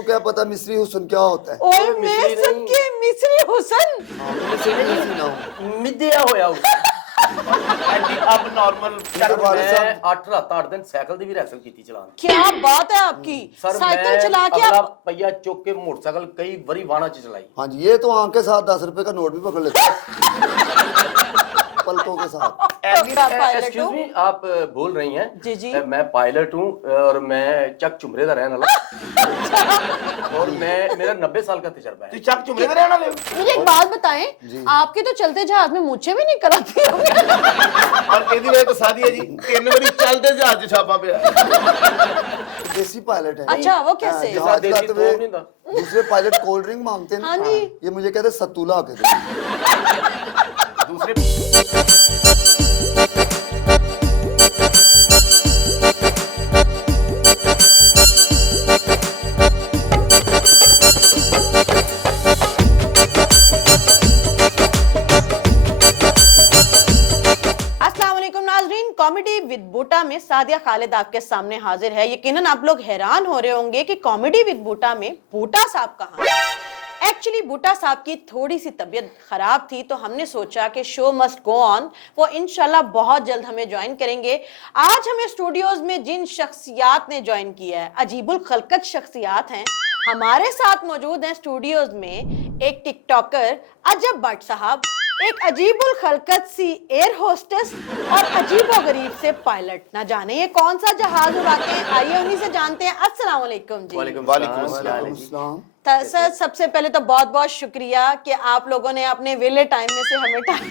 इनको क्या पता मिस्री हुसन क्या होता है। ओए मैं सबके मिस्री हुसन मिस्री ना हो। मिद्या होया अब नॉर्मल सर, मैं 8 रात 8 दिन साइकिल दी भी रेसल कीती चलान। क्या बात है आपकी। सर साइकिल मैं चला के अगला आप पहिया चौक के मोटरसाइकिल कई बड़ी वाहना च चलाई। हाँ जी, ये तो आंख के साथ 10 रुपए का नोट भी पकड़ लेते हैं पलकों के साथ। पायलट एक्सक्यूज हो? मी, आप बोल रही हैं? जी जी। मैं पायलट हूँ और मैं चक चुमरे का रहने वाला और मैं मेरा 90 साल का तजर्बा है। चक चुमरे का रहने वाले हो? मुझे एक बात बताएं, आपके तो चलते जहाज में मूछें भी निकल आती होंगी। और एदी वजह तो शादी है जी 3 बारी चलते जहाज छापा पे देसी पायलट है। अच्छा, वो कैसे? हाँ, जहाज देसी चलाते हुए तो नहीं था। दूसरे पायलट कोल्ड ड्रिंक मांगते हैं ना। हाँ जी। ये मुझे कहते सतूला के दे। दूसरे अस्सलाम वालेकुम नाज़रीन, कॉमेडी विद बूटा में सादिया खालिद आपके सामने हाजिर है। यकीनन आप लोग हैरान हो रहे होंगे कि कॉमेडी विद बूटा में बूटा साहब कहाँ हैं। एक्चुअली बूटा साहब की थोड़ी सी तबीयत खराब थी तो हमने सोचा कि शो मस्ट गो ऑन। वो इंशाल्लाह बहुत जल्द हमें ज्वाइन करेंगे। आज हमें स्टूडियोज में जिन शख्सियात ने ज्वाइन किया है, अजीबुल खलकत शख्सियात हैं। हमारे साथ मौजूद हैं स्टूडियोज में एक टिकटॉकर अजब भट्ट साहब, एक अजीबुल खलकत सी एयर होस्टेस और अजीबो गरीब से पायलट। ना जाने ये कौन सा जहाज उड़ाते हैं, आइए उन्हीं से जानते हैं। अस्सलाम वालेकुम जी। वालेकुम अस्सलाम। सर सबसे पहले तो बहुत बहुत शुक्रिया कि आप लोगों ने अपने वेले टाइम में से हमें टाइम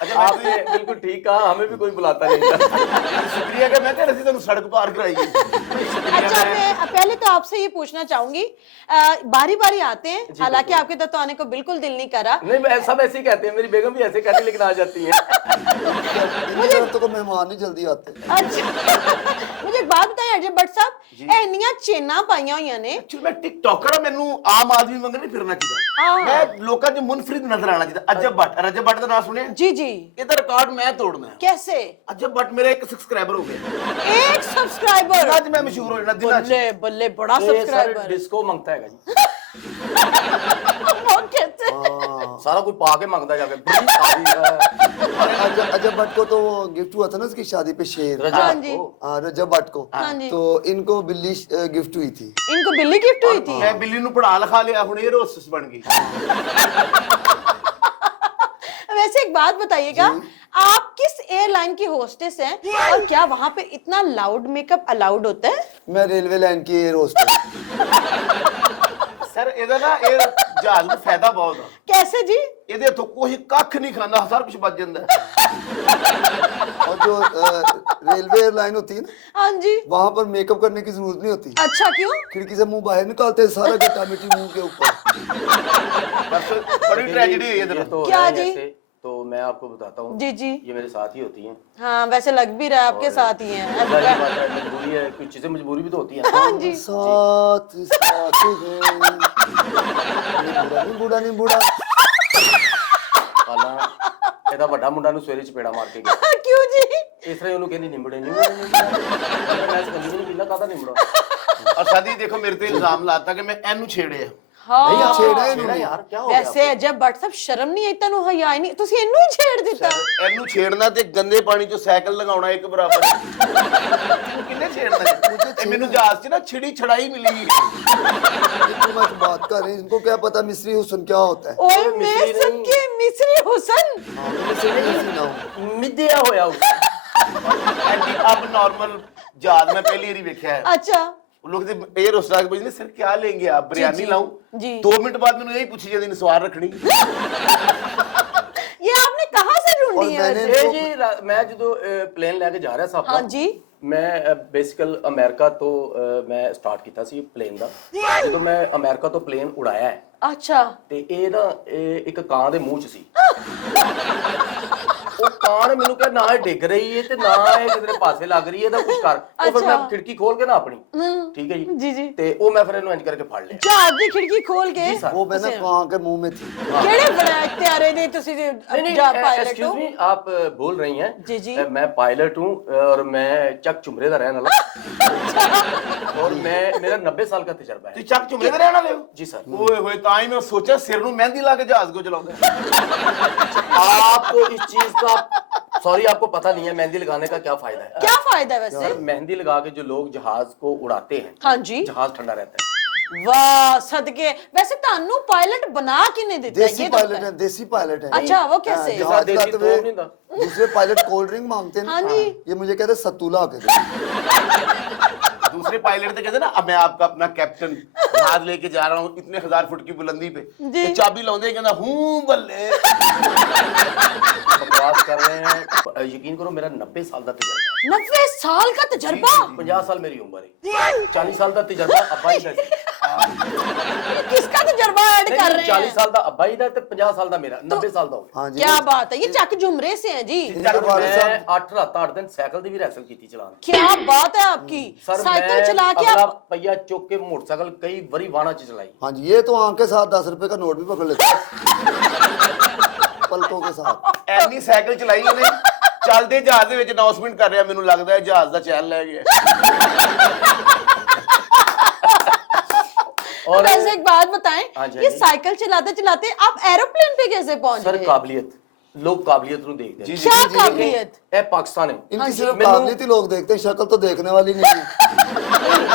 अच्छा, आपने बिल्कुल ठीक कहा, हमें भी कोई बुलाता नहीं था। शुक्रिया कि मैं कह रही थी तुम सड़क पार कराई। अच्छा, मैं पहले तो आपसे ये पूछना चाहूंगी, बारी बारी आते हैं, हालांकि आपके तो आने को बिल्कुल दिल नहीं करा। नहीं, मैं सब ऐसे ही कहते हैं, मेरी बेगम भी ऐसे कहती है, लेकिन आ जाती है। मुझे तो मेहमान नहीं जल्दी आते। अच्छा मुझे एक बात बताइए अजय भट्ट साहब, इन्नियां चेना पाइयां हुई ने। एक्चुअली मैं टिकटॉकर हां, मैनू आम आदमी वांग नहीं फिरना चाहिए। मैं लोकां च मुनफरिद नजर आना चाहिए। अजब भट्ट दा नाम सुने? जी जी। ਇਹਦਾ ਰਿਕਾਰਡ ਮੈਂ ਤੋੜਨਾ ਹੈ। कैसे? अजब भट्ट मेरा एक सब्सक्राइबर हो गया। एक सब्सक्राइबर? आज मैं मशहूर हो जाना दिना बल्ले बल्ले, बड़ा ये सर सब्सक्राइबर। डिस्को मंगता है जी। वो कैसे? सारा कुछ पा के मांगता जाके। बड़ी शादी है। अजब भट्ट को तो वो गिफ्ट हुआ था ना उसकी शादी पे शेर। रजब हाँ जी। को। हाँ, रजब भट्ट को। हाँ जी। तो इनको बिल्ली गिफ्ट हुई थी। इनको बिल्ली गिफ्ट हुई थी? मैं बिल्ली ਨੂੰ ਪੜਾ ਲਿਖਾ ਲਿਆ, ਹੁਣ ਇਹ ਰੋਸਸ बन गई। वैसे एक बात बताइएगा, आप किस एयरलाइन की होस्टेस हैं और क्या वहां पे इतना लाउड मेकअप अलाउड होता है? मैं रेलवे लाइन की एयर होस्टेस। ਸਰ ਇਹਦਾ ਨਾ ਇਹ ਜਹਾਜ਼ ਨੂੰ ਫਾਇਦਾ ਬਹੁਤ ਆ। कैसे जी? ਇਹਦੇ ਹੱਥੋਂ ਕੋਈ ਕੱਖ ਨਹੀਂ ਖਾਂਦਾ, ਸਾਰਾ ਕੁਝ ਬਚ ਜਾਂਦਾ। और जो रेलवे एयरलाइन होती है ना, हाँ जी। वहां पर मेकअप करने की जरूरत नहीं होती। अच्छा क्यों? खिड़की से मुंह बाहर निकालते हैं, सारा गट्टा मिट्टी मुंह के ऊपर। बस बड़ी ट्रेजेडी हुई इधर। ये तो क्या है जी? ऐसे, तो मैं आपको बताता हूँ। जी जी। ये मेरे साथ ही होती हैं। हाँ वैसे लग भी रहा है आपके साथ ही हैं। जाहिर बात है, मजबूरी है, कुछ चीजें मजबूरी भी तो होती हैं। हाँ जी। साथ साथ है। नहीं बूढ़ा नहीं बूढ़ा। ਹਾਲਾਂ ਇਹਦਾ ਵੱਡਾ ਮੁੰਡਾ ਨੂੰ ਸਵੇਰੇ ਚਪੇੜਾ ਮਾਰ ਕੇ ਗਿਆ। क्यों जी? ਇਸ ਤਰ੍ਹਾਂ ਉਹਨੂੰ ਕਹਿੰਦੀ ਨਿੰਬੜੇ ਮੈਂ ਸਕੰਦੀ ਨਹੀਂ ਪੀਲਾ ਕਾਹਦਾ ਨਿੰਬੜਾ। और शादी देखो मेरे पे इल्जाम लाता कि मैं एनू छेड़े। नहीं हाँ छेड़ा है छेड़ा इन्होंने। यार, क्या हो गया? वैसे अजब भट्ट साहब शर्म नहीं आई तनु हया नहीं, ਤੁਸੀਂ ਇਹਨੂੰ ਹੀ ਛੇੜ ਦਿੱਤਾ। एनू छेड़ना ते गंदे पानी चो साइकिल लगाउना एक बराबर है। तू किन्ने छेड़ना है? मेनू जहाज च ना छिड़ी छड़ाई मिली। इनको मत बात कर रहे हैं, इनको क्या पता मिस्री हुसन क्या होता है। ओए मैं मिस्री सबके मिस्री हुसन मिस्री ना हो। ਮਿੱਧਿਆ ਹੋਇਆ अब नॉर्मल जहाज में पहली बारी देखा है। अच्छा लोग एयर होस्टेस पूछते सर क्या लेंगे आप, बिरयानी लाऊं? जी। 2 मिनट बाद मैंने यही पूछी जदी सवार रखनी। ये आपने कहाँ से ढूंढी है? मैंने- वैसे? ਇਹ ਜੀ ਮੈਂ ਜਦੋਂ ਪਲੇਨ ਲੈ ਕੇ ਜਾ ਰਿਹਾ ਸਾਂ हाँ जी। ਮੈਂ ਬੇਸਿਕਲ ਅਮਰੀਕਾ ਤੋਂ ਮੈਂ ਸਟਾਰਟ ਕੀਤਾ ਸੀ ਪਲੇਨ ਦਾ। ਜਦੋਂ ਮੈਂ ਅਮਰੀਕਾ ਤੋਂ ਪਲੇਨ ਉਡਾਇਆ ਹੈ अच्छा ਤੇ ਇਹ ਨਾ ਇੱਕ ਕਾਂ ਦੇ ਮੂੰਹ 'ਚ ਸੀ। ਉਹ ਕਾਂ ਨੇ ਮੈਨੂੰ ਕਿਹਾ ਨਾ ਇਹ ਡਿੱਗ ਰਹੀ ਹੈ ਤੇ ਨਾ ਇਹ ਕਿਧਰੇ ਪਾਸੇ ਲੱਗ ਰਹੀ ਹੈ, ਇਹਦਾ ਕੁਝ ਕਰ। ਉਹ ਫਿਰ ਮੈਂ ਖਿੜਕੀ ਖੋਲ ਕੇ ਨਾ ਆਪਣੀ, ਠੀਕ ਹੈ ਜੀ ਜੀ ਤੇ ਉਹ ਮੈਂ ਫਿਰ ਇਹਨੂੰ ਇੰਜ ਕਰਕੇ ਫੜ ਲਿਆ। जहाज की खिड़की खोल के वो मैंने कहाँ के मुंह में थी। केड़े बड़ा इख्तियारे ने तुसी पायलट एक्सक्यूज हो मी, आप बोल रही हैं जी, जी। मैं पायलट हूँ और मैं चक चुमरे का रहने वाला और मैं मेरा 90 साल का तजर्बा है। ਤੁਸੀਂ ਚੱਕ ਝੁਮਰੇ ਤੇ ਰਹਿਣ ਵਾਲੇ ਹੋ? जी सर। ਓਏ ਹੋਏ, ਤਾਂ ਹੀ ਮੈਂ ਸੋਚਿਆ ਸਿਰ ਨੂੰ ਮਹਿੰਦੀ ਲਾ ਕੇ ਜਹਾਜ਼ ਕੋ ਚਲਾਉਂਦੇ। आपको इस चीज का सॉरी आपको पता नहीं है मेहंदी लगाने का क्या फायदा है। क्या फायदा है वैसे? सर मेहंदी लगा के जो लोग जहाज को उड़ाते हैं, हाँ जी, जहाज ठंडा रहता है। वाह सदके। वैसे तानू पायलट बना के नहीं देता देसी ये तो पायलट पता है, देसी पायलट है। अच्छा, वो हाँ, कैसे? जहाज देसी उड़ाते तो हुए नहीं था। दूसरे पायलट कोल्ड ड्रिंक मांगते हैं ना। हाँ जी। ये मुझे कहते सतुला के दे। दूसरे पायलट तो कहते ना, अब मैं आपका अपना कैप्टन जहाज लेके जा रहा हूँ इतने 1000 फुट की बुलंदी पे, जी। ये चाबी लाਉਂਦੇ कहना हूं बल्ले। बकवास कर रहे हैं। यकीन करो मेरा 90 साल का तजर्बा है। 90 साल का तजर्बा। 50 साल मेरी उम्र है, 40 साल का तजर्बा अब्बा ही का। ये किसका तजर्बा ऐड कर रहे 40 हैं? साल का अब्बा ही था ते 50 साल का मेरा, 90 साल का हो गया। हाँ जी। क्या बात है, ये चक झुमरे से है जी। इनके बारे मैं साहब 8 रात 8 दिन साइकिल दी भी रेसल की थी चलान। क्या बात है आपकी। सर साइकिल मैं चला के अगला आप पहिया चौक के मोटरसाइकिल कई बड़ी वाहना च चलाई। हाँ जी, ये तो आंख के साथ 10 रुपए का नोट भी पकड़ लेते हैं। पलकों के साथ। ਐਨੀ ਸਾਈਕਲ ਚਲਾਈ ਉਹਨੇ, ਚੱਲਦੇ ਜਹਾਜ਼ ਦੇ ਵਿੱਚ ਅਨਾਉਂਸਮੈਂਟ ਕਰ ਰਿਹਾ, ਮੈਨੂੰ ਲੱਗਦਾ ਹੈ ਜਹਾਜ਼ ਦਾ ਚੈਨ ਲੈ ਗਿਆ। और वैसे एक बात बताएं, हाँ जी, ये हाँ जी। साइकिल चलाते चलाते आप एरोप्लेन पे कैसे पहुंच सर गए? काबिलियत, लोग काबिलियत नु देखते हैं। क्या काबिलियत? ए पाकिस्तान है, इनकी जी। सिर्फ मैनू- काबिलियत ही लोग देखते हैं, शक्ल तो देखने वाली नहीं है।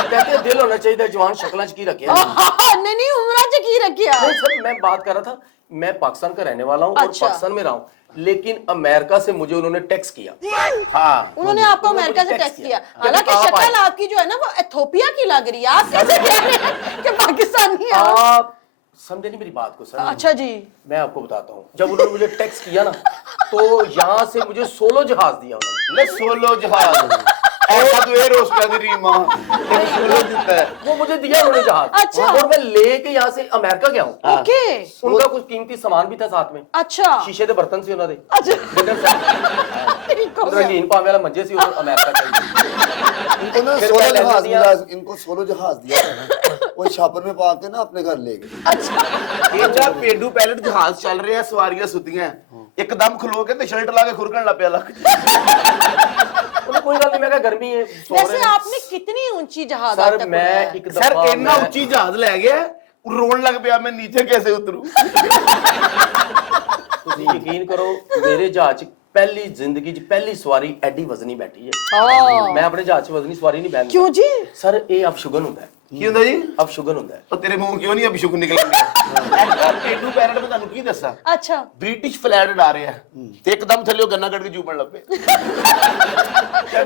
कहते हैं दिल होना चाहिए, जवान शक्लां च की रखे हैं। नहीं नहीं, उमरा च की रखिया। नहीं सर, मैं बात कर रहा था, मैं पाकिस्तान का रहने वाला हूँ और अच्छा। पाकिस्तान में रहा हूँ, लेकिन अमेरिका से मुझे उन्होंने टैक्स किया। हाँ, उन्होंने आपको उन्होंने अमेरिका से टैक्स टैक्स किया। किया। हालांकि आप शक्ल आए। आपकी जो है ना वो एथोपिया की लग रही है। आप कैसे कह रहे हैं कि पाकिस्तानी है आप? आप समझे नहीं मेरी बात को सर। अच्छा जी। मैं आपको बताता हूँ, जब उन्होंने मुझे टैक्स किया ना, तो यहाँ से मुझे सोलो जहाज दिया उन्होंने। ले सोलो जहाज ऐसा तो एयर होस्टेस दी रीमा एक सोलो देता है। वो मुझे दिया उन्होंने जहाज, अच्छा। और मैं लेके यहाँ से अमेरिका गया हूँ। ओके। उनका कुछ कीमती सामान भी था साथ में, अच्छा शीशे के बर्तन से उन्होंने अच्छा ठीक हो गया। रंगीन पावे वाला मंजे से उधर अमेरिका चले। इनको ना फिर सोलो मैं जहाज दिया। मिला, इनको सोलो जहाज दिया था ना, वो छापर में पा के ना अपने घर ले गए। अच्छा ਇਹ ਜਦ ਪੇਡੂ ਪਾਇਲਟ ਜਹਾਜ਼ ਚੱਲ ਰਿਹਾ, ਸਵਾਰੀਆਂ ਸੁੱਤੀਆਂ, ਇੱਕਦਮ ਖਲੋ ਕੇ ਤੇ ਸ਼ਰਟ ਲਾ ਕੇ ਖੁਰਕਣ ਲੱਗ ਪਿਆ ਲੱਕ। उन्हें कोई गल नहीं, मैं कहा गर्मी है, सो रहे वैसे हैं। आपने कितनी ऊंची जहाज सर तक मैं उड़ाया? एक ਸਰ दफा ਇੰਨਾ मैं- ਉੱਚੀ ਜਹਾਜ਼ ਲੈ ਗਿਆ, ਰੋਣ ਲੱਗ ਪਿਆ, ਮੈਂ ਨੀਚੇ कैसे उतरू। ਤੁਸੀਂ ਯਕੀਨ ਕਰੋ, ਮੇਰੇ ਜਹਾਜ਼ 'ਚ ਪਹਿਲੀ ਜ਼ਿੰਦਗੀ 'ਚ ਪਹਿਲੀ ਸਵਾਰੀ ਐਡੀ ਵਜ਼ਨੀ ਬੈਠੀ ਹੈ। ओह, ਮੈਂ ਆਪਣੇ ਜਹਾਜ਼ 'ਚ ਵਜ਼ਨੀ ਸਵਾਰੀ ਨਹੀਂ ਬੈਠਦਾ। क्यों जी? ਸਰ ਇਹ ਅਪਸ਼ਗਨ ਹੁੰਦਾ ਹੈ, ਕੀ ਹੁੰਦਾ ਜੀ? ਅਪਸ਼ਗਨ ਹੁੰਦਾ ਹੈ। ਉਹ ਤੇਰੇ ਮੂੰਹ ਕਿਉਂ ਨਹੀਂ ਅਭਿਸ਼ੁਕ ਨਿਕਲ ਗਿਆ? ਐਡਾ ਪੇਡੂ ਪਾਇਲਟ ਮੈਂ ਤੁਹਾਨੂੰ ਕੀ ਦੱਸਾਂ, अच्छा ਬ੍ਰਿਟਿਸ਼ ਫਲੈਟ ਉਡਾ ਰਿਹਾ ਤੇ ਇੱਕਦਮ ਥੱਲੇ ਗੰਨਾ ਕੱਢ ਕੇ ਚੂਪਣ ਲੱਗ ਪਏ।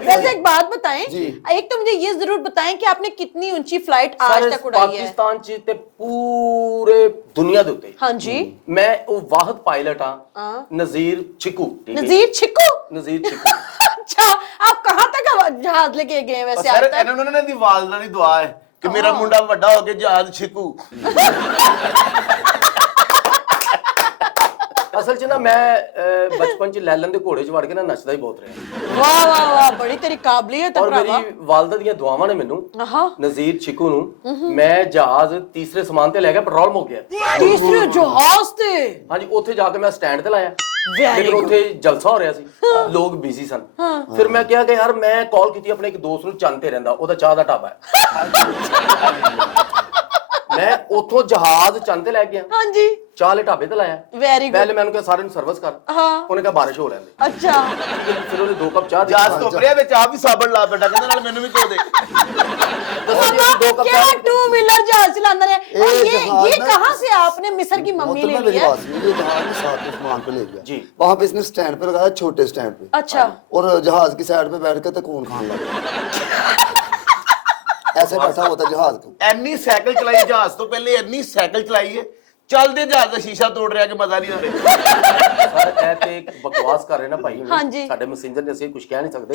वैसे एक बात बताएं, जी। एक तो मुझे ये जरूर बताएं कि आपने कितनी ऊंची फ्लाइट आज ਸਾਰੇ तक उड़ाई है? ਪਾਕਿਸਤਾਨ 'ਚ ਤੇ ਪੂਰੇ ਦੁਨੀਆ ਦੇ ਉੱਤੇ हाँ जी। ਮੈਂ ਉਹ ਵਾਹਿਦ ਪਾਇਲਟ हाँ। ਹਾਂ, ਨਜ਼ੀਰ ਚਿਕੂ। ਠੀਕ ਹੈ? नजीर छिक्कू। नजीर चिकू। अच्छा, आप कहाँ तक जहाज लेके गए हैं वैसे आज ਸਰ तक? ਇਹਨਾਂ ਦੀ ਵਾਲਦਾ ਦੀ ਦੁਆ ਹੈ ਕਿ ਮੇਰਾ ਮੁੰਡਾ ਵੱਡਾ ਹੋ ਕੇ ਜਹਾਜ਼ ਛਿਕੂ। ਅਸਲ 'ਚ ਨਾ ਮੈਂ ਬਚਪਨ 'ਚ ਲੈਲਨ ਦੇ ਘੋੜੇ 'ਚ ਵੜ ਕੇ ਨਾ ਨੱਚਦਾ ਹੀ ਬਹੁਤ ਰਿਹਾ। वाह वाह वाह, बड़ी तेरी काबिलियत है ਔਰ भरावा। ਮੇਰੀ ਵਾਲਦਾ ਦੀਆਂ ਦੁਆਵਾਂ ਨੇ ਮੈਨੂੰ, हाँ, ਨਜ਼ੀਰ ਚਿਕੂ ਨੂੰ, ਮੈਂ ਜਹਾਜ਼ ਤੀਸਰੇ ਸਮਾਨ ਤੇ ਲੈ ਗਿਆ, ਪੈਟਰੋਲ ਮੁੱਕ ਗਿਆ। तीसरे जहाज थे। ਹਾਂਜੀ, ਉੱਥੇ ਜਾ ਕੇ ਮੈਂ ਸਟੈਂਡ ਤੇ ਲਾਇਆ, Very ਲੇਕਿਨ good. ਉੱਥੇ ਜਲਸਾ ਹੋ ਰਿਹਾ ਸੀ, ਲੋਕ ਬਿਜ਼ੀ ਸਨ। ਫਿਰ ਮੈਂ ਕਿਹਾ ਕਿ ਯਾਰ ਮੈਂ ਕਾਲ ਕੀਤੀ ਆਪਣੇ ਇੱਕ ਦੋਸਤ ਨੂੰ, ਚੰਨ ਤੇ ਰਹਿੰਦਾ, ਉਹਦਾ ਚਾਹ ਦਾ ਢਾਬਾ ਹੈ। ਮੈਂ ਉੱਥੋਂ ਜਹਾਜ਼ ਚੰਨ ਤੇ ਲੈ ਗਿਆ, हाँ जी, ਚਾਹ ਵਾਲੇ ਢਾਬੇ ਤੇ ਲਾਇਆ। Very good. ਪਹਿਲੇ ਮੈਨੂੰ ਕਿਹਾ ਸਾਰੇ ਨੂੰ ਸਰਵਿਸ ਕਰ, हाँ, ਉਹਨੇ ਕਿਹਾ ਬਾਰਿਸ਼ ਹੋ ਲੈਂਦੇ। अच्छा ਫਿਰ ਉਹਨੇ 2 ਕੱਪ ਚਾਹ ਦਿੱਤੀ। ਜਹਾਜ਼ ਧੁੱਪ ਰਿਹਾ ਵਿੱਚ ਆਪ ਵੀ ਸਾਬਣ ਲਾ ਬੇਟਾ, ਕਹਿੰਦਾ ਨਾਲ ਮੈਨੂੰ ਵੀ ਧੋ ਦੇ। ਦੱਸੋ ਜੀ, ਉਹਨੇ 2 ਕੱਪ क्या ਚਾਹ टू व्हीलर जहाज चलाना है? और एक ये जहाज ना- कहाँ से आपने मिस्र की मम्मी ले मोहतरमा मेरी लिया? बात सुनिए, ये जहाज में साथ में सामान पे ले गया जी। वहां पे इसने स्टैंड पे लगाया, छोटे स्टैंड पे, अच्छा और जहाज की साइड पे बैठ के तो कौन खान लगा। ऐसे बैठा होता जहाज को। ਐਨੀ ਸਾਈਕਲ ਚਲਾਈ ਜਹਾਜ਼ ਤੋਂ ਪਹਿਲੇ, ਐਨੀ ਸਾਈਕਲ ਚਲਾਈ ਹੈ, ਚੱਲਦੇ ਜਹਾਜ਼ ਦਾ ਸ਼ੀਸ਼ਾ ਤੋੜ ਰਿਹਾ ਕਿ ਮਜ਼ਾ ਨਹੀਂ ਆ ਰਿਹਾ। ਸਰ ਇਹ ਤੇ ਇੱਕ ਬਕਵਾਸ ਕਰ ਰਹੇ ਨਾ ਭਾਈ हाँ जी। ਸਾਡੇ ਮੈਸੇਂਜਰ ਨੇ ਅਸੀਂ ਕੁਝ ਕਹਿ ਨਹੀਂ ਸਕਦੇ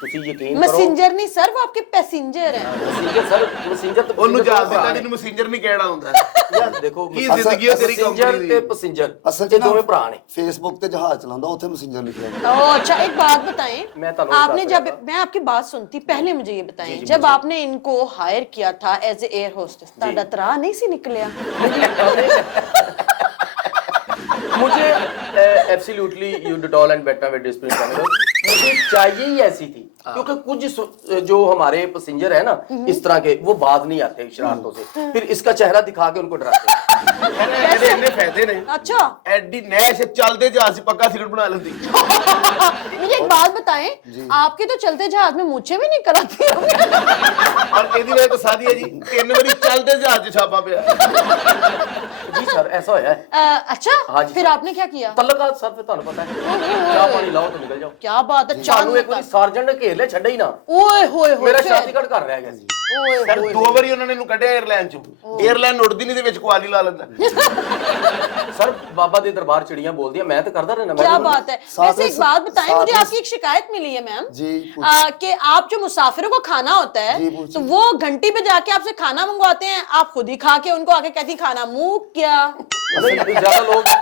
ਤੁਸੀਂ ਯਕੀਨ ਕਰੋ मैसेंजर नहीं सर, वो आपके पैसेंजर हैं। ਮੈਸੇਂਜਰ ਸਰ ਮੈਸੇਂਜਰ ਤੇ ਉਹਨੂੰ passenger ਜਹਾਜ਼ ਭਰਾ ਦਿੱਤਾ ਨੇ। ਜਿਹਨੂੰ ਮੈਸੇਂਜਰ ਨਹੀਂ ਕਹਿਣਾ ਹੁੰਦਾ। ਯਾਰ ਦੇਖੋ ਕੀ ਜ਼ਿੰਦਗੀ ਹੈ ਤੇਰੀ ਮੈਸੇਂਜਰ ਕੰਪਨੀ ਤੇ ਦੀ। ਪੈਸੇਂਜਰ ਅਸਲ ਤੇ ਚ ਨਾ ਦੋਵੇਂ ਭਰਾ ਨੇ। ਫੇਸਬੁੱਕ ਤੇ ਜਹਾਜ਼ ਚਲਾਉਂਦਾ ਉੱਥੇ ਮੈਸੇਂਜਰ ਲਿਖਿਆ ओह अच्छा, एक बात बताएं, मैं ਤੁਹਾਨੂੰ आपने बता जब रहा था। मैं आपकी बात सुनती, पहले मुझे ये बताएं, जब आपने इनको हायर किया था एज ए एयर होस्टेस, ताड़ा तरा नहीं सी निकलिया? मुझे एब्सोल्युटली यू डिटॉल एंड बेटा विद डिस्प्ले मुझे चाहिए ही ऐसी थी क्योंकि कुछ जो हमारे पैसेंजर है ना इस तरह के वो बाज नहीं आते शरारतों से फिर इसका चेहरा दिखा के उनको डराते हैं। ਇਹਦੇ ਇੰਨੇ ਫਾਇਦੇ ਨੇ। अच्छा, ਐਡੀ ਨੈਸ਼ ਚੱਲਦੇ ਜਹਾਜ਼ 'ਚ ਪੱਕਾ ਸਿਗਰਟ ਬਣਾ ਲੈਂਦੀ। मुझे एक बात बताएं, आपके तो चलते जहाज में मूछें भी निकल आती होंगी। ਔਰ ਇਹਦੀ ਵਜ੍ਹਾ ਤੋਂ ਸਾਦੀ ਹੈ ਜੀ 3 ਵਾਰੀ ਚੱਲਦੇ ਜਹਾਜ਼ 'ਚ ਛਾਪਾ ਪਿਆ। जी सर ऐसा होया है अच्छा, हाँ जी, फिर सर। आपने क्या किया? तलका सर फिर ਤੁਹਾਨੂੰ ਪਤਾ ਹੈ ਚਾਹ ਪਾਣੀ ਲਾਓ ਤੇ ਨਿਕਲ ਜਾਓ। क्या बात है, ਸਾਨੂੰ ਇੱਕ चांद ਵਾਰੀ ਸਰਜਨ ਨੇ ਘੇਰ ਲਿਆ ਛੱਡੇ ਹੀ ਨਾ ओए होए होए ਮੇਰਾ फिर- ਸ਼ਾਦੀਗੜ ਕਰ ਰਿਹਾ ਗਿਆ ਸੀ। ओए ਸਰ होए 2 ਵਾਰੀ ਉਹਨਾਂ ਨੇ ਇਹਨੂੰ ਕੱਢਿਆ 에ਅਰਲਾਈਨ 'ਚੋਂ। 에ਅਰਲਾਈਨ ਉੱਡਦੀ ਨਹੀਂ, ਦੇ ਵਿੱਚ ਕੁਆਲੀ ਲਾ ਲੈਂਦਾ। सर बाबा दे दरबार चिड़ियां बोल दिया मैं तो करता रहना। क्या बात है। साथ वैसे में- एक बात बताएं, साथ मुझे में- आपकी एक शिकायत मिली है मैम जी, कि आप जो मुसाफिरों को खाना होता है जी, पूछिए। तो वो घंटी पे जाके आपसे खाना मंगवाते हैं, आप खुद ही खा के उनको आके कहती खाना मुंह क्या? ज्यादा लोग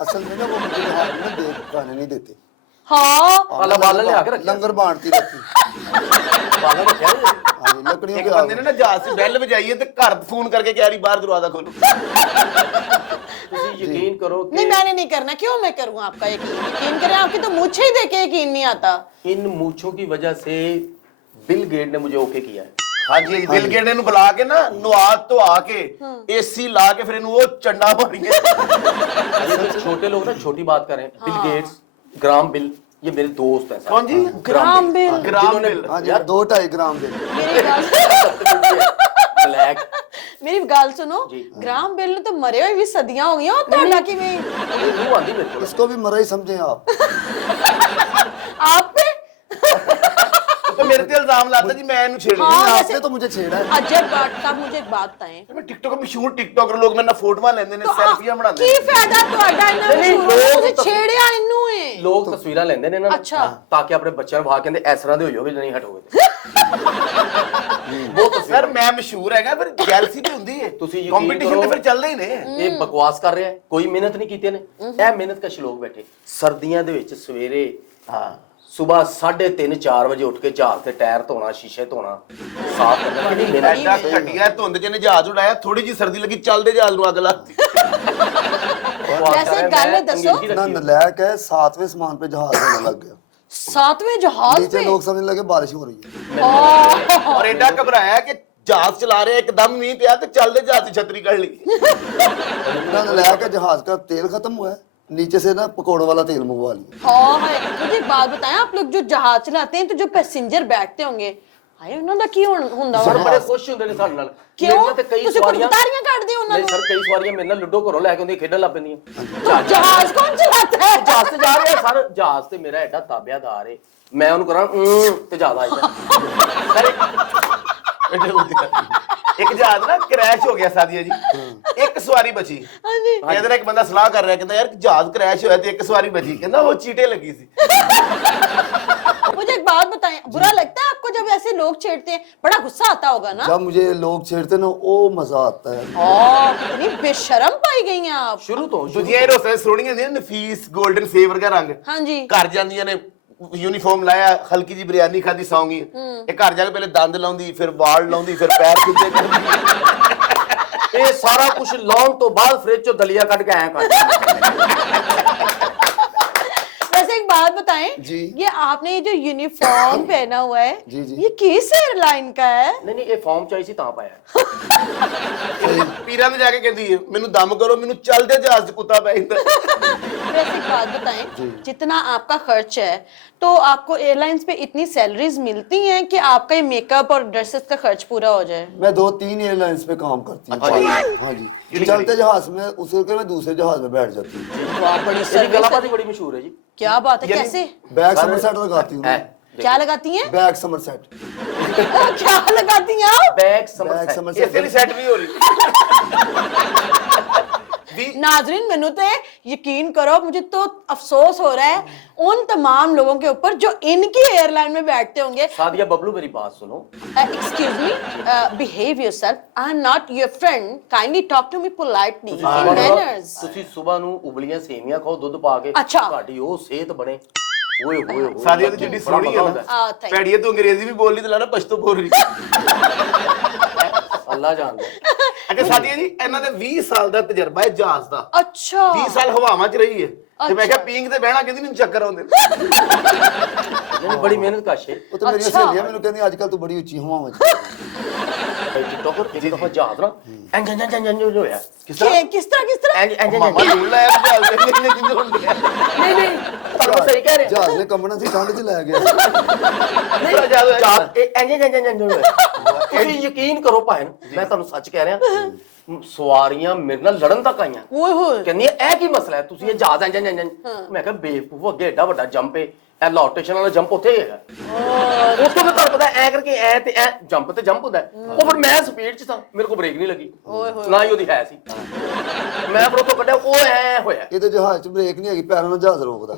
असल में ना वो मुझे जहाज में देख खाने नहीं देते। हाँ पाला बालन ले आके रखा लंगर बांटती रहती। बालन रखा है। हाँ जी, लकड़ियों ਇੱਕ के ਬੰਦੇ ਨੇ ਨਾ ਜਹਾਜ਼ 'ਚ ਬੈਲ ਵਜਾਈ ਤੇ ਘਰ ਫੋਨ ਕਰਕੇ ਕਿਹਾ ਰੀ ਬਾਹਰ ਦਰਵਾਜ਼ਾ ਖੋਲੋ। ਤੁਸੀਂ ਯਕੀਨ ਕਰੋ कि नहीं, मैंने नहीं करना, क्यों मैं करूँ आपका यकीन? यकीन करें, आपकी तो मुझे ही देखे यकीन नहीं आता। इन मूछों की वजह से बिल गेट ने मुझे ओके किया है। ਹਾਂਜੀ ਬਿਲ ਗੇਟ ਨੂੰ ਬੁਲਾ ਕੇ ਨਾ ਨਵਾ ਧਵਾ ਕੇ ਏਸੀ ਲਾ ਕੇ ਫਿਰ ਇਹਨੂੰ ਉਹ ਚੰਡਾ ਮਾਰੀਏ। ये जो छोटे लोग ना छोटी बात करें बिल गेट्स ग्राम बिल ये मेरे दोस्त हैं। कौन जी? ग्राम बिल। ग्राम बिल। हाँ जी, 2-2.5 ग्राम दे। मेरी गाल ब्लैक मेरी गाल सुनो, जी। ग्राम बिल ने तो मरे हुए भी सदियां हो गई हैं, और लाकी में रूह आंदी मेरे को। इसको भी मरा ही समझे आप। आप पे तो मेरे पे इल्जाम लाता जी मैं ਇਹਨੂੰ ਛੇੜ हाँ, ਲਿਆ। वैसे- आपने तो मुझे छेड़ा है। अजब बात था, मुझे एक बात बताएं, ਮੈਂ ਟਿਕਟੋਕ ਮਸ਼ਹੂਰ ਟਿਕਟੋਕਰ ਲੋਕ ਮੇਰੇ ਨਾਲ ਫੋਟੋਆਂ ਲੈਂਦੇ ਨੇ, ਸੈਲਫੀਆਂ ਬਣਾਉਂਦੇ ਕੀ ਨੇ। ਫਾਇਦਾ ਤੁਹਾਡਾ ਇਹਨਾਂ नहीं, ਮਸ਼ਹੂਰ ਹੋਣ ਦਾ? लोग ਤੁਸੀਂ तो- ਛੇੜਿਆ ਇਹਨੂੰ ਏ। ਲੋਕ ਤਸਵੀਰਾਂ ਲੈਂਦੇ ਨੇ ਨਾ ਅੱਛਾ। ਤਾਂ ਕਿ ਆਪਣੇ ਬੱਚਿਆਂ ਨੂੰ ਵਾ ਕਹਿੰਦੇ ਇਸ ਤਰ੍ਹਾਂ ਦੇ ਹੋਈਓਗੇ ਨਹੀਂ ਹਟੋਗੇ ਬਹੁਤ ਸਰ ਮੈਂ ਮਸ਼ਹੂਰ ਹੈਗਾ ਫਿਰ ਜੈਲਸੀ ਵੀ ਹੁੰਦੀ ਹੈ। ਤੁਸੀਂ ਯਕੀਨ ਕੰਪੀਟੀਸ਼ਨ ਤੇ ਕਰੋ। ਫਿਰ ਚੱਲਦਾ ਹੀ ਨੇ। ਇਹ ਬਕਵਾਸ ਕਰ ਰਿਹਾ ਹੈ ਕੋਈ ਮਿਹਨਤ ਨਹੀਂ ਕੀਤੀ ਨੇ ਇਹ ਮਿਹਨਤ ਕਸ਼ ਲੋਕ ਬੈਠੇ ਸਰਦੀਆਂ ਦੇ ਵਿੱਚ ਸਵੇਰੇ ਹਾਂ ਸਵੇਰ 3:30 4 ਵਜੇ ਉੱਠ ਕੇ ਜਹਾਜ਼ ਤੇ ਟਾਇਰ ਧੋਣਾ ਸ਼ੀਸ਼ੇ ਧੋਣਾ ਸਾਫ਼ ਕਰਨਾ ਕਿੰਨੀ ਮਿਹਨਤ ਐਡਾ ਘਟਿਆ ਧੁੰਦ ਚ ਨੇ ਜਹਾਜ਼ ਉਡਾਇਆ, ਥੋੜੀ ਜੀ ਸਰਦੀ ਲੱਗੀ ਚੱਲਦੇ ਜਹਾਜ਼ ਨੂੰ ਅੱਗ ਲਾਤੀ। वैसे एक गल दसो, इतना नलायक है, 7वें समान पे जहाज होने लग गया। 7वें जहाज नीचे पे लोग समझने लगे बारिश हो रही है। ਔਰ ਐਡਾ ਘਬਰਾਇਆ ਕਿ ਜਹਾਜ਼ ਚਲਾ ਰਿਹਾ ਇੱਕਦਮ ਮੀਂਹ ਪਿਆ ਤੇ ਚੱਲਦੇ ਜਹਾਜ਼ ਦੀ ਛਤਰੀ ਕੱਢ ਲਈ। इतना नलायक है, जहाज का तेल खत्म हुआ है, नीचे से ना पकौड़ों वाला तेल मंगवा लिया। हाँ है। मुझे एक बात बताएं, आप लोग जो जहाज चलाते हैं तो जो पैसेंजर बैठते होंगे, हाय ਉਹਨਾਂ ਦਾ ਕੀ ਹੁੰਦਾ ਸਰ ਹੋਣਾ? ਬੜੇ ਖੁਸ਼ ਹੁੰਦੇ ਨੇ ਸਾਡੇ ਨਾਲ ਕਿਉਂ? ਮੇਰੇ ਨਾਲ ਤੇ ਕਈ ਤੁਸੀਂ ਸਵਾਰੀਆਂ ਕੁੜਤਾਰੀਆਂ ਕੱਢਦੇ ਹੋ ਉਹਨਾਂ ਨਹੀਂ ਨੂੰ? ਸਰ ਕਈ ਸਵਾਰੀਆਂ ਮੇਰੇ ਨਾਲ ਲੁੱਡੋ ਘਰੋਂ ਲੈ ਕੇ ਆਉਂਦੀਆਂ ਖੇਡਣ ਲੱਗ ਪੈਂਦੀਆਂ जहाज कौन चलाता है? ਜਹਾਜ਼ ਤੇ ਜਾ ਰਿਹਾ ਸਰ ਜਹਾਜ਼ ਤੇ ਮੇਰਾ ਐਡਾ ਤਾਬਿਆਦਾਰ ਏ ਮੈਂ ਉਹਨੂੰ ਕਰਾਂ ਤੇ ਜ਼ਿਆਦਾ ਆਈਦਾ ਸਰ ਇੱਕ ਜਹਾਜ਼ ਨਾ ਕ੍ਰੈਸ਼ ਹੋ ਗਿਆ ਸਾਦੀਆ ਜੀ, ਇੱਕ ਸਵਾਰੀ ਬਚੀ। हाँ जी। ਇਹਦੇ ਨਾਲ ਇੱਕ ਬੰਦਾ ਸਲਾਹ ਕਰ ਰਿਹਾ, ਕਹਿੰਦਾ ਯਾਰ ਜਹਾਜ਼ ਕ੍ਰੈਸ਼ ਹੋਇਆ ਤੇ ਇੱਕ ਸਵਾਰੀ ਬਚੀ, ਕਹਿੰਦਾ ਉਹ ਚੀਟੇ ਲੱਗੀ ਸੀ। मुझे एक बात बताएं, बुरा लगता है आपको जब ऐसे लोग छेड़ते हैं? बड़ा गुस्सा आता होगा ना? जब मुझे लोग छेड़ते ना वो मजा आता है। कितनी बेशरम पाई गई हैं आप। ਸ਼ੁਰੂ ਤੋਂ ਦੂਜੀਆਂ ਇਹ ਰੋਸੇ ਸੋਹਣੀਆਂ ਹੁੰਦੀਆਂ ਨੇ, ਨਫੀਸ 골ਡਨ ਸੇਵ ਵਰਗਾ ਰੰਗ। हाँ जी। ਘਰ ਜਾਂਦੀਆਂ ਨੇ ਯੂਨੀਫਾਰਮ ਲਾਇਆ, ਹਲਕੀ ਜੀ ਬਿਰਿਆਨੀ ਖਾਦੀ, ਸੌਂਗੀ। ਇਹ ਘਰ ਜਾ ਕੇ ਪਹਿਲੇ ਦੰਦ ਲਾਉਂਦੀ, ਫਿਰ ਵਾਲ ਲਾਉਂਦੀ, ਫਿਰ ਪੈਰ ਖੁੱਲਦੇ ਕਰਦੀ। ਇਹ ਸਾਰਾ ਕੁਝ ਲਾਉਣ ਤੋਂ ਬਾਅਦ ਫ੍ਰਿਜ ਚੋਂ ਦਲੀਆ ਕੱਢ ਕੇ ਆਇਆ ਕਰ वैसे एक बात बताएं, जी। ये आपने ये जो यूनिफॉर्म पहना हुआ है, जी, जी। ये किस एयरलाइन का है? ਨਹੀਂ ਨਹੀਂ ਇਹ ਫਾਰਮ ਚਾਹੀ ਸੀ ਤਾਂ ਪਾਇਆ ਪੀਰਾਂ ਦੇ ਜਾ ਕੇ ਕਹਿੰਦੀ ਹੈ ਮੈਨੂੰ ਦਮ ਕਰੋ, ਮੈਨੂੰ ਚੱਲਦੇ ਜਹਾਜ਼ 'ਚ ਕੁੱਤਾ ਪੈ ਜਾਂਦਾ। वैसे एक बात बताएं, जितना आपका खर्च है तो आपको एयरलाइंस पे इतनी सैलरीज मिलती हैं कि आपका ये मेकअप और ड्रेसेस का खर्च पूरा हो जाए? मैं 2-3 एयरलाइंस पे काम करती अच्छा जी। हूँ। हाँ जी, चलते जहाज में उसे के मैं दूसरे जहाज में बैठ जाती हूँ। तो आप बड़ी ਇਹਦੀ सर्विस, ਗਲਾਬਾਜੀ ਬੜੀ ਮਸ਼ਹੂਰ ਹੈ ਜੀ क्या बात है, यानी- कैसे बैग सर- समरसेट लगाती हूँ ਹੈ मैं। क्या लगाती हैं? Bag Somerset. क्या लगाती हैं आप? ਬੈਗ बैग ਸਮਝ ਇਸੇ ਲਈ समरसेट। ਸੈੱਟ ਨਹੀਂ ਹੋ ਰਹੀ। नाजरीन मैनू तो यकीन करो, मुझे तो अफसोस हो रहा है उन तमाम लोगों के ऊपर जो इनकी एयरलाइन में बैठते होंगे। सादिया बबलू मेरी बात सुनो। Excuse me, behave yourself, I am not your friend, kindly talk to me politely in manners. ਤੁਸੀਂ ਸਵੇਰ ਨੂੰ ਉਬਲੀਆਂ ਸੇਵੀਆਂ ਖਾਓ ਦੁੱਧ ਪਾ ਕੇ, ਅੱਛਾ। ਤੁਹਾਡੀ ਉਹ ਸਿਹਤ ਬਣੇ। ਓਏ ਹੋਏ ਹੋਏ ਸਾਡੀਆਂ ਦੀ ਜਿੱਡੀ ਸੋਹਣੀ ਹੈ ਨਾ, thank ਭੈੜੀ ਹੈ, ਤੂੰ ਅੰਗਰੇਜ਼ੀ ਵੀ ਬੋਲ ਲਈ ਤੇ ਲੱਗਦਾ ਪਸ਼ਤੋ ਬੋਲ ਰਹੀ। ਅੱਲਾ ਜਾਣਦਾ। ਅੱਛਾ ਸਾਡੀਆਂ ਜੀ, ਇਹਨਾਂ ਦੇ 20 ਸਾਲ ਦਾ ਤਜਰਬਾ ਹੈ ਜਹਾਜ਼ ਦਾ। अच्छा 20 ਸਾਲ ਹਵਾਵਾਂ 'ਚ ਰਹੀ ਹੈ ਤੇ ਮੈਂ ਕਿਹਾ ਪੀਂਗ ਤੇ ਬਹਿਣਾ ਕਹਿੰਦੀ ਮੈਨੂੰ ਚੱਕਰ ਆਉਂਦੇ ਨੇ। ਇਹਨੇ ਬੜੀ ਮਿਹਨਤ ਕਾਸ਼ੇ ਉਹ ਤਾਂ ਮੇਰੀਆਂ ਸਹੇਲੀਆਂ ਮੈਨੂੰ ਕਹਿੰਦੀ ਅੱਜ ਕੱਲ ਤੂੰ ਬੜੀ ਉੱਚੀ ਹਵਾਵਾਂ 'ਚ। ਟਿਕਟੋਕਰ ਇੱਕ ਦਫਾ ਜਹਾਜ਼ ਨਾ ਇੰਜ ਇੰਜ ਇੰਜ ਇੰਜ ਹੋਇਆ। किस तरह ਇੰਜ ਇੰਜ ਮਾਮਾ ਇੰਜ ਨੂੰ ਲਾਇਆ ਤੇ ਹਾਲ ਤੇ ਕਿੰਨੇ ਕਿੰਨੇ ਹੁੰਦੇ ਆ। ਨਹੀਂ ਨਹੀਂ ਤੁਹਾਨੂੰ ਸਹੀ ਕਹਿ ਰਿਹਾ। ਜਹਾਜ਼ ਨੇ ਕੰਬਣਾ ਸੀ, ਠੰਡ 'ਚ ਲੈ ਗਿਆ। ਨਹੀਂ ਜਹਾਜ਼ ਇੰਜ ਇੰਜ ਇੰਜ ਹੋਇਆ। ਤੁਸੀਂ ਯਕੀਨ ਕਰੋ ਭਾਈ, ਮੈਂ ਤੁਹਾਨੂੰ ਸੱਚ ਕਹਿ ਰਿਹਾ, ਸਵਾਰੀਆਂ ਮੇਰੇ ਨਾਲ ਲੜਨ ਤੱਕ ਆਈਆਂ। ओए होए ਕਹਿੰਦੀ ਇਹ ਕੀ ਮਸਲਾ ਹੈ, ਤੁਸੀਂ ਇਹ ਜਹਾਜ਼ ਇੰਜ ਇੰਜ ਇੰਜ। ਮੈਂ ਕਿਹਾ ਬੇਵਕੂਫ, ਅੱਗੇ ਏਡਾ ਵੱਡਾ ਜੰਪ ਹੈ, ਇਹ ਲੋਟੇਸ਼ਨ ਵਾਲਾ ਜੰਪ ਉੱਥੇ ਹੈਗਾ। ਉਸ ਤੋਂ ਤੁਹਾਨੂੰ ਪਤਾ ਐ ਕਰਕੇ ਐ ਤੇ ਐ ਜੰਪ ਤੇ ਜੰਪ ਹੁੰਦਾ। ਉਹ ਫਿਰ ਮੈਂ ਸਪੀਡ 'ਚ ਸਾਂ, ਮੇਰੇ ਕੋਲ ਬ੍ਰੇਕ ਨਹੀਂ ਲੱਗੀ, ਨਾ ਹੀ ਉਹਦੀ ਹੈ ਸੀ। ਮੈਂ ਫਿਰ ਉੱਥੋਂ ਕੱਢਿਆ, ਉਹ ਐ ਹੋਇਆ। ਇਹ ਤੇ ਜਹਾਜ਼ 'ਚ ਬ੍ਰੇਕ ਨਹੀਂ ਹੈਗੀ, ਪੈਰਾਂ ਨਾਲ ਜਹਾਜ਼ ਰੋਕਦਾ।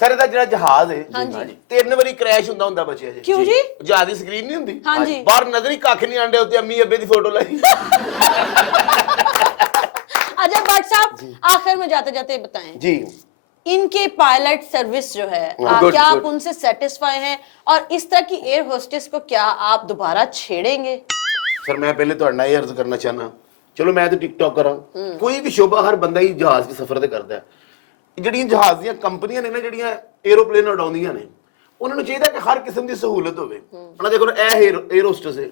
ਸਰ ਇਹਦਾ ਜਿਹੜਾ ਜਹਾਜ਼ ਹੈ ਹਾਂਜੀ। 3 ਵਾਰੀ ਕ੍ਰੈਸ਼ ਹੁੰਦਾ ਬਚਿਆ ਜੀ। क्यों जी? ਜਹਾਜ਼ ਦੀ ਸਕਰੀਨ ਨਹੀਂ ਹੁੰਦੀ, ਹਾਂਜੀ। ਬਾਹਰ ਨਜ਼ਰ ਹੀ ਕੱਖ ਨਹੀਂ ਆਂਦੇ, ਉੱਤੇ ਅੰਮੀ ਅੱਬੇ ਦੀ ਫੋਟੋ ਲਾਈ। अच्छा भट्ट साहब, आखिर में जाते जाते बताएं जी इनके पायलट सर्विस जो है, good, क्या आप good. उनसे सेटिस्फाई हैं, और इस तरह की एयर होस्टेस को क्या आप दोबारा छेड़ेंगे? ਸਰ ਮੈਂ ਪਹਿਲੇ ਤੁਹਾਡੇ ਨਾਲ ਇਹ ਅਰਜ਼ ਕਰਨਾ ਚਾਹਨਾ, ਚਲੋ ਮੈਂ ਤਾਂ ਟਿਕਟੋਕਰ ਹਾਂ, ਕੋਈ ਵੀ ਸ਼ੋਭਾ ਹਰ ਬੰਦਾ ਹੀ ਜਹਾਜ਼ 'ਚ ਸਫ਼ਰ ਤੇ ਕਰਦਾ ਹੈ। ਜਿਹੜੀਆਂ ਜਹਾਜ਼ ਦੀਆਂ ਕੰਪਨੀਆਂ ਨੇ ਨਾ, ਜਿਹੜੀਆਂ 에ਅਰੋਪਲੇਨ ਉਡਾਉਂਦੀਆਂ ਨੇ, ਉਹਨਾਂ ਨੂੰ ਚਾਹੀਦਾ ਕਿ ਹਰ ਕਿਸਮ ਦੀ ਸਹੂਲਤ ਹੋਵੇ। ਉਹਨਾਂ ਦੇਖੋ ਇਹ 에ਅਰ ਹੋਸਟਸ ਹੈ,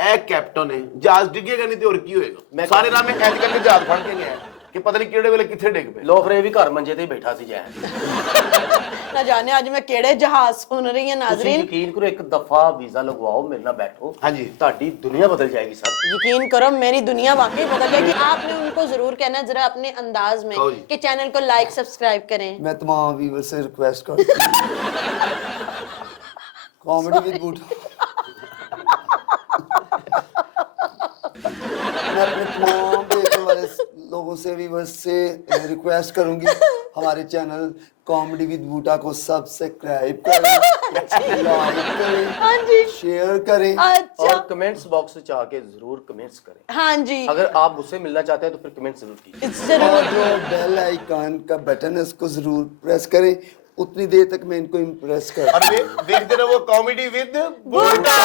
ਇਹ ਕੈਪਟਨ ਹੈ, ਜਹਾਜ਼ ਡਿੱਗੇਗਾ ਨਹੀਂ ਤੇ ਹੋਰ ਕੀ ਹੋਏਗਾ। ਸਾਰੇ ਰਾਹ ਮੈਂ ਐਂ ਕਰਕੇ ਜਹਾਜ਼ ਫੜ ਕੇ ਗਿਆ ਕਿ ਪਤਾ ਨਹੀਂ ਕਿਹੜੇ ਵੇਲੇ ਕਿੱਥੇ ਡਿੱਗ ਪਏ। ਲੋ ਫਿਰ ਇਹ ਵੀ ਘਰ ਮੰਜੇ ਤੇ ਹੀ ਬੈਠਾ ਸੀ ਜੈ। ना जाने आज मैं केड़े जहाज सुन रही है ਤੁਸੀਂ नाजरीन। ਯਕੀਨ ਕਰੋ, ਇੱਕ ਦਫਾ ਵੀਜ਼ਾ ਲਗਵਾਓ, ਮੇਰੇ ਨਾਲ ਬੈਠੋ, ਹਾਂਜੀ। ਤੁਹਾਡੀ ਦੁਨੀਆ ਬਦਲ ਜਾਏਗੀ ਸਰ। यकीन करो मेरी दुनिया वाकई बदल जाएगी। आपने उनको जरूर कहना है जरा अपने अंदाज में आओ जी। कि चैनल को लाइक सब्सक्राइब करें। मैं तमाम व्यूअर से रिक्वेस्ट करता हूं, कॉमेडी विद बूटा मैं अपने तमाम देखने वाले लोगों से व्यूअर्स से रिक्वेस्ट करूंगी, हमारे चैनल कॉमेडी विद बूटा को सब्सक्राइब करें, लाइक करें, हाँ जी, शेयर करें। अच्छा और कमेंट्स बॉक्स में जाके जरूर कमेंट्स करें। हाँ जी, अगर आप मुझसे मिलना चाहते हैं तो फिर कमेंट जरूर कीजिए। और जरूर। जो बेल आइकन का बटन है उसको जरूर प्रेस करें, उतनी देर तक मैं इनको इम्प्रेस कर। और देखते रहो कॉमेडी विद बूटा।